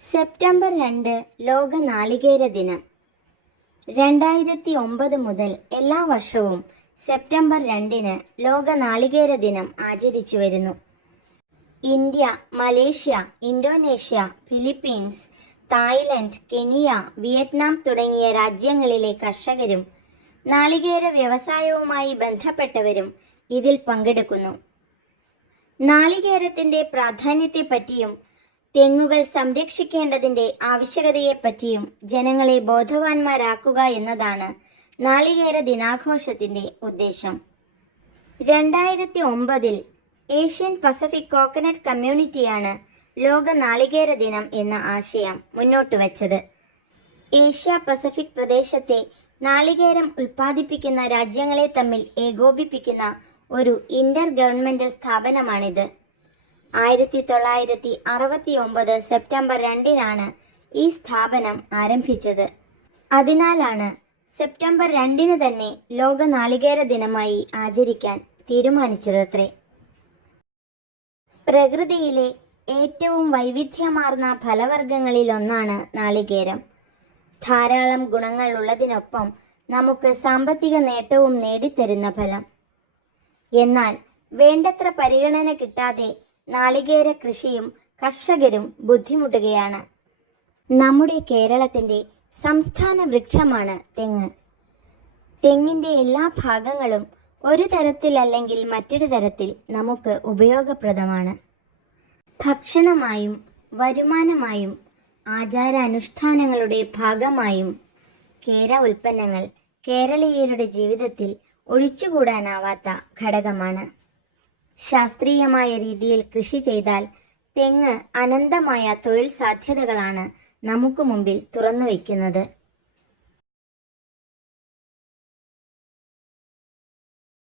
September രണ്ട് ലോക നാളികേര ദിനം. രണ്ടായിരത്തി ഒമ്പത് മുതൽ എല്ലാ വർഷവും സെപ്റ്റംബർ രണ്ടിന് ലോക നാളികേര ദിനം ആചരിച്ചു വരുന്നു. India Malaysia Indonesia Philippines Thailand Kenya Vietnam തുടങ്ങിയ രാജ്യങ്ങളിലെ കർഷകരും നാളികേര വ്യവസായവുമായി ബന്ധപ്പെട്ടവരും ഇതിൽ പങ്കെടുക്കുന്നു. നാളികേരത്തിന്റെ പ്രാധാന്യത്തെപ്പറ്റിയും തെങ്ങുകൾ സംരക്ഷിക്കേണ്ടതിന്റെ ആവശ്യകതയെപ്പറ്റിയും ജനങ്ങളെ ബോധവാന്മാരാക്കുക എന്നതാണ് നാളികേര ദിനാഘോഷത്തിന്റെ ഉദ്ദേശം. രണ്ടായിരത്തി ഒമ്പതിൽ ഏഷ്യൻ പസഫിക് കോക്കനട്ട് കമ്മ്യൂണിറ്റിയാണ് ലോക നാളികേര ദിനം എന്ന ആശയം മുന്നോട്ട് വച്ചത്. ഏഷ്യ പസഫിക് പ്രദേശത്തെ നാളികേരം ഉൽപ്പാദിപ്പിക്കുന്ന രാജ്യങ്ങളെ തമ്മിൽ ഏകോപിപ്പിക്കുന്ന ഒരു ഇന്റർ ഗവൺമെന്റ് സ്ഥാപനമാണിത്. ആയിരത്തി തൊള്ളായിരത്തി അറുപത്തി ഒമ്പത് സെപ്റ്റംബർ രണ്ടിനാണ് ഈ സ്ഥാപനം ആരംഭിച്ചത്. അതിനാലാണ് സെപ്റ്റംബർ രണ്ടിന് തന്നെ ലോക നാളികേര ദിനമായി ആചരിക്കാൻ തീരുമാനിച്ചതത്രേ. പ്രകൃതിയിലെ ഏറ്റവും വൈവിധ്യമാർന്ന ഫലവർഗങ്ങളിലൊന്നാണ് നാളികേരം. ധാരാളം ഗുണങ്ങൾ ഉള്ളതിനൊപ്പം നമുക്ക് സാമ്പത്തിക നേട്ടവും നേടിത്തരുന്ന ഫലം. എന്നാൽ വേണ്ടത്ര പരിഗണന കിട്ടാതെ നാളികേര കൃഷിയും കർഷകരും ബുദ്ധിമുട്ടുകയാണ്. നമ്മുടെ കേരളത്തിന്റെ സംസ്ഥാന വൃക്ഷമാണ് തെങ്ങ്. തെങ്ങിന്റെ എല്ലാ ഭാഗങ്ങളും ഒരു തരത്തിൽ അല്ലെങ്കിൽ മറ്റൊരു തരത്തിൽ നമുക്ക് ഉപയോഗപ്രദമാണ്. ഭക്ഷണമായും വരുമാനമായും ആചാരാനുഷ്ഠാനങ്ങളുടെ ഭാഗമായും കേര ഉൽപ്പന്നങ്ങൾ കേരളീയരുടെ ജീവിതത്തിൽ ഒഴിച്ചുകൂടാനാവാത്ത ഘടകമാണ്. ശാസ്ത്രീയമായ രീതിയിൽ കൃഷി ചെയ്താൽ തെങ്ങ് അനന്തമായ തൊഴിൽ സാധ്യതകളാണ് നമുക്ക് മുമ്പിൽ തുറന്നു വയ്ക്കുന്നത്